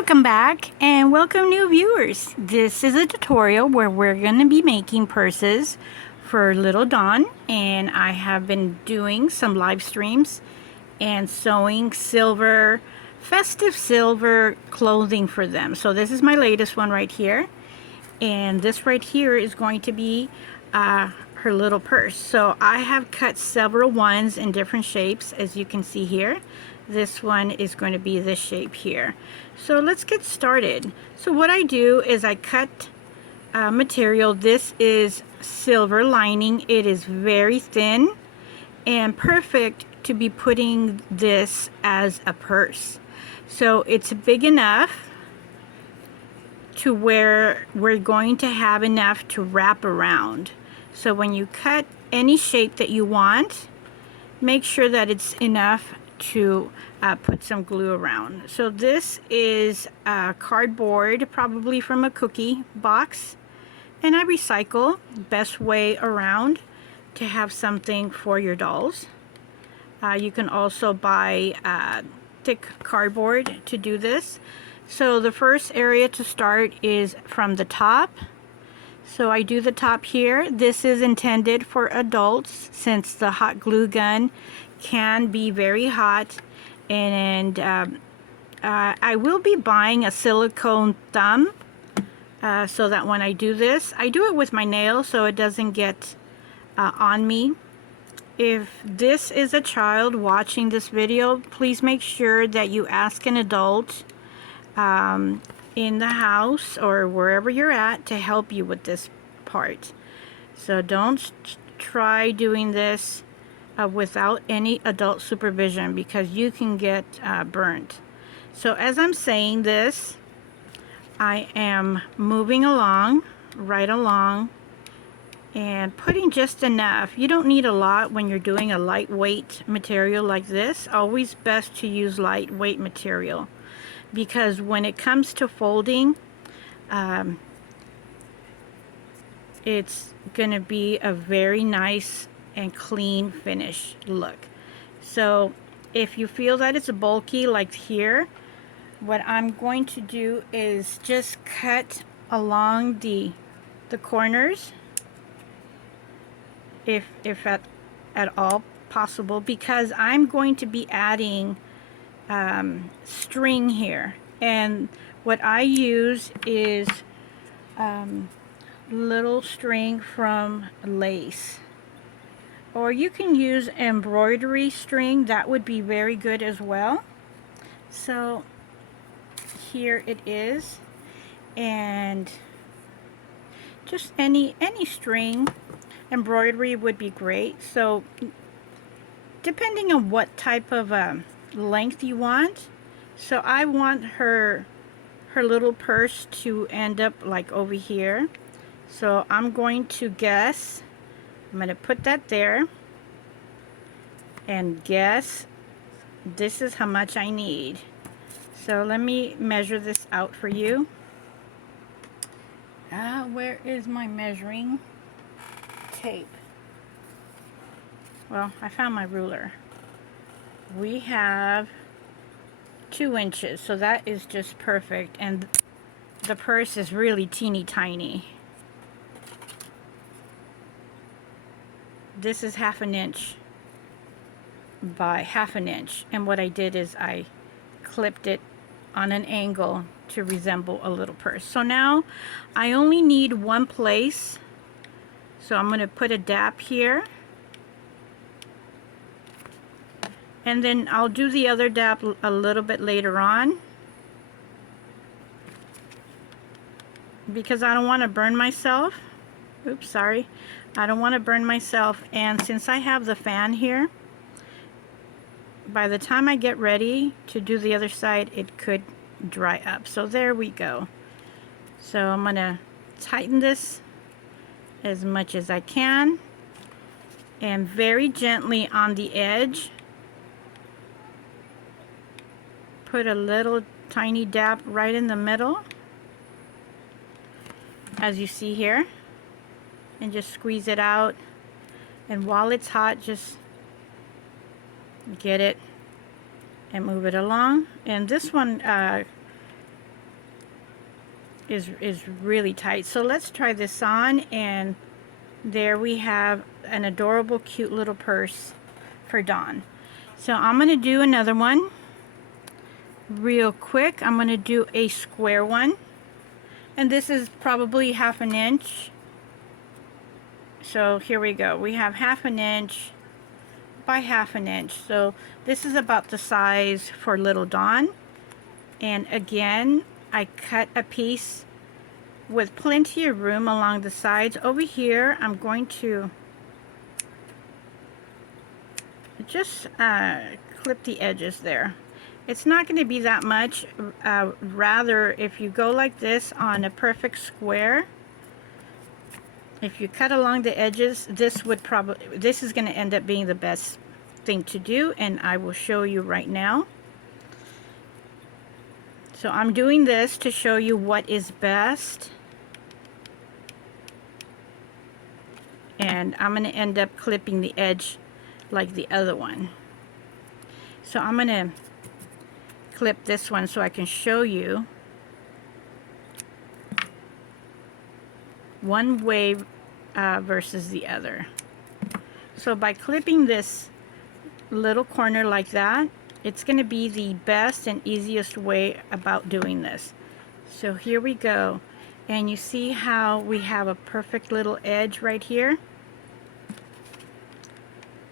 Welcome back and welcome new viewers. This is a tutorial where we're going to be making purses for little Dawn, and I have been doing some live streams and sewing festive silver clothing for them. So this is my latest one right here, and this right here is going to be her little purse. So I have cut several ones in different shapes, as you can see here. This one is going to be this shape here. So let's get started. So what I do is I cut material. This is silver lining. It is very thin and perfect to be putting this as a purse. So it's big enough to where we're going to have enough to wrap around. So when you cut any shape that you want, make sure that it's enough to put some glue around. So this is cardboard, probably from a cookie box, and I recycle. Best way around to have something for your dolls. You can also buy thick cardboard to do this. So the first area to start is from the top. So I do the top here. This is intended for adults since the hot glue gun can be very hot, and I will be buying a silicone thumb so that when I do this, I do it with my nail so it doesn't get on me. If this is a child watching this video, please make sure that you ask an adult in the house or wherever you're at to help you with this part. So don't try doing this without any adult supervision, because you can get burnt. So as I'm saying this, I am moving along, right along, and putting just enough. You don't need a lot when you're doing a lightweight material like this. Always best to use lightweight material, because when it comes to folding, it's going to be a very nice and clean finish look. So if you feel that it's bulky like here, what I'm going to do is just cut along the corners, if at all possible, because I'm going to be adding string here, and what I use is little string from lace, or you can use embroidery string. That would be very good as well. So here it is, and just any string. Embroidery would be great. So depending on what type of length you want. So I want her little purse to end up like over here. So I'm going to guess, I'm going to put that there and guess this is how much I need. So let me measure this out for you. Where is my measuring tape? Well, I found my ruler. We have 2 inches, so that is just perfect, and the purse is really teeny tiny. This is 1/2 inch by 1/2 inch, and what I did is I clipped it on an angle to resemble a little purse. So now I only need one place, so I'm going to put a dap here, and then I'll do the other dap a little bit later on, because I don't want to burn myself. Oops, sorry. I don't want to burn myself, and since I have the fan here, by the time I get ready to do the other side, it could dry up. So there we go. So I'm going to tighten this as much as I can, and very gently on the edge put a little tiny dap right in the middle, as you see here, and just squeeze it out. And while it's hot, just get it and move it along. And this one is really tight. So let's try this on, and there we have an adorable, cute little purse for Dawn. So I'm going to do another one real quick. I'm going to do a square one, and this is probably 1/2 inch. So here we go. We have 1/2 inch by 1/2 inch. So this is about the size for little Dawn. And again, I cut a piece with plenty of room along the sides. Over here, I'm going to just clip the edges there. It's not going to be that much. Rather, if you go like this on a perfect square, if you cut along the edges, this is going to end up being the best thing to do, and I will show you right now. So I'm doing this to show you what is best. And I'm going to end up clipping the edge like the other one. So I'm going to clip this one so I can show you one way versus the other. So by clipping this little corner like that, it's going to be the best and easiest way about doing this. So here we go, and you see how we have a perfect little edge right here.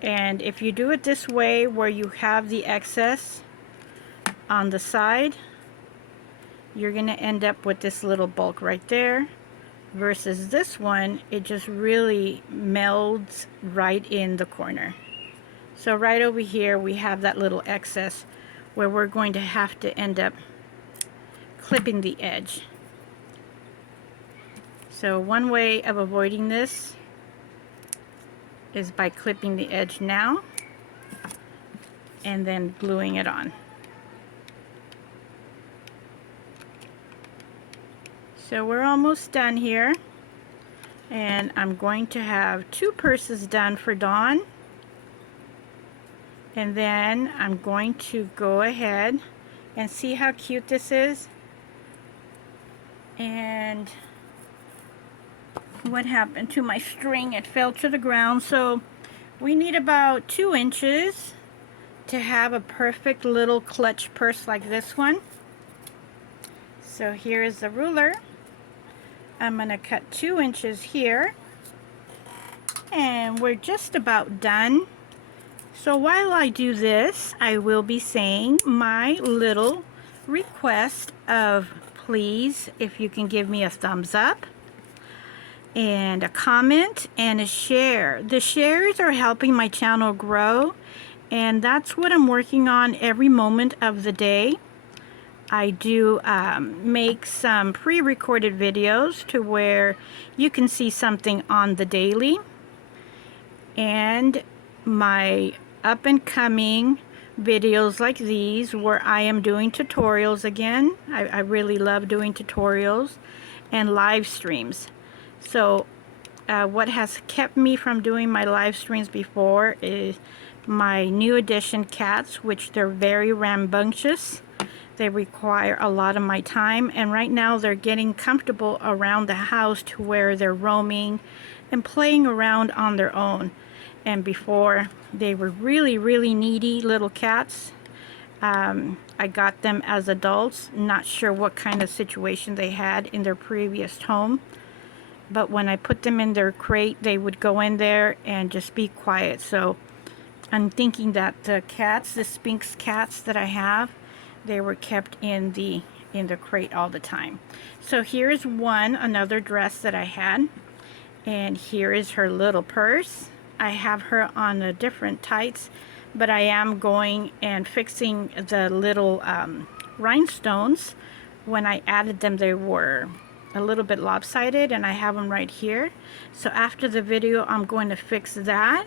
And if you do it this way, where you have the excess on the side, you're going to end up with this little bulk right there, versus this one, it just really melds right in the corner. So right over here, we have that little excess where we're going to have to end up clipping the edge. So one way of avoiding this is by clipping the edge now and then gluing it on. So we're almost done here, and I'm going to have 2 purses done for Dawn. And then I'm going to go ahead and see how cute this is. And what happened to my string? It fell to the ground. So we need about 2 inches to have a perfect little clutch purse like this one. So here is the ruler. I'm going to cut 2 inches here. And we're just about done. So while I do this, I will be saying my little request of, please, if you can give me a thumbs up and a comment and a share. The shares are helping my channel grow, and that's what I'm working on every moment of the day. I do make some pre-recorded videos to where you can see something on the daily, and my up and coming videos like these where I am doing tutorials again. I really love doing tutorials and live streams. So what has kept me from doing my live streams before is my new edition cats, which they're very rambunctious. They require a lot of my time, and right now they're getting comfortable around the house to where they're roaming and playing around on their own. And before, they were really, really needy little cats. I got them as adults, not sure what kind of situation they had in their previous home. But when I put them in their crate, they would go in there and just be quiet. So I'm thinking that the cats, the Sphinx cats that I have, they were kept in the crate all the time. So here's another dress that I had. And here is her little purse. I have her on a different tights, but I am going and fixing the little rhinestones. When I added them, they were a little bit lopsided, and I have them right here. So after the video, I'm going to fix that.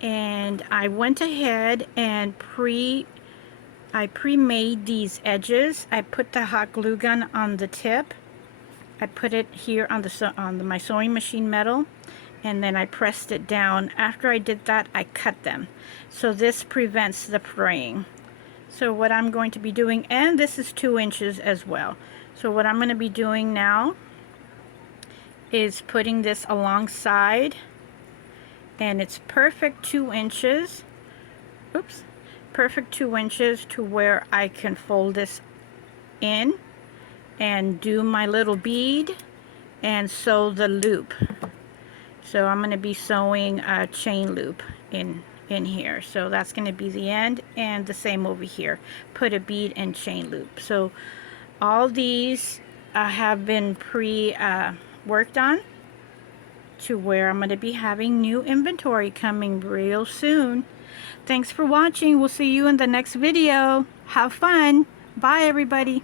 And I went ahead and I pre-made these edges. I put the hot glue gun on the tip. I put it here on my sewing machine metal, and then I pressed it down. After I did that, I cut them. So this prevents the fraying. So what I'm going to be doing, and this is 2 inches as well. So what I'm going to be doing now is putting this alongside, and it's perfect 2 inches. Oops. Perfect 2 inches to where I can fold this in and do my little bead and sew the loop. So I'm going to be sewing a chain loop in here. So that's going to be the end, and the same over here. Put a bead and chain loop. So all these have been worked on to where I'm going to be having new inventory coming real soon. Thanks for watching. We'll see you in the next video. Have fun. Bye, everybody.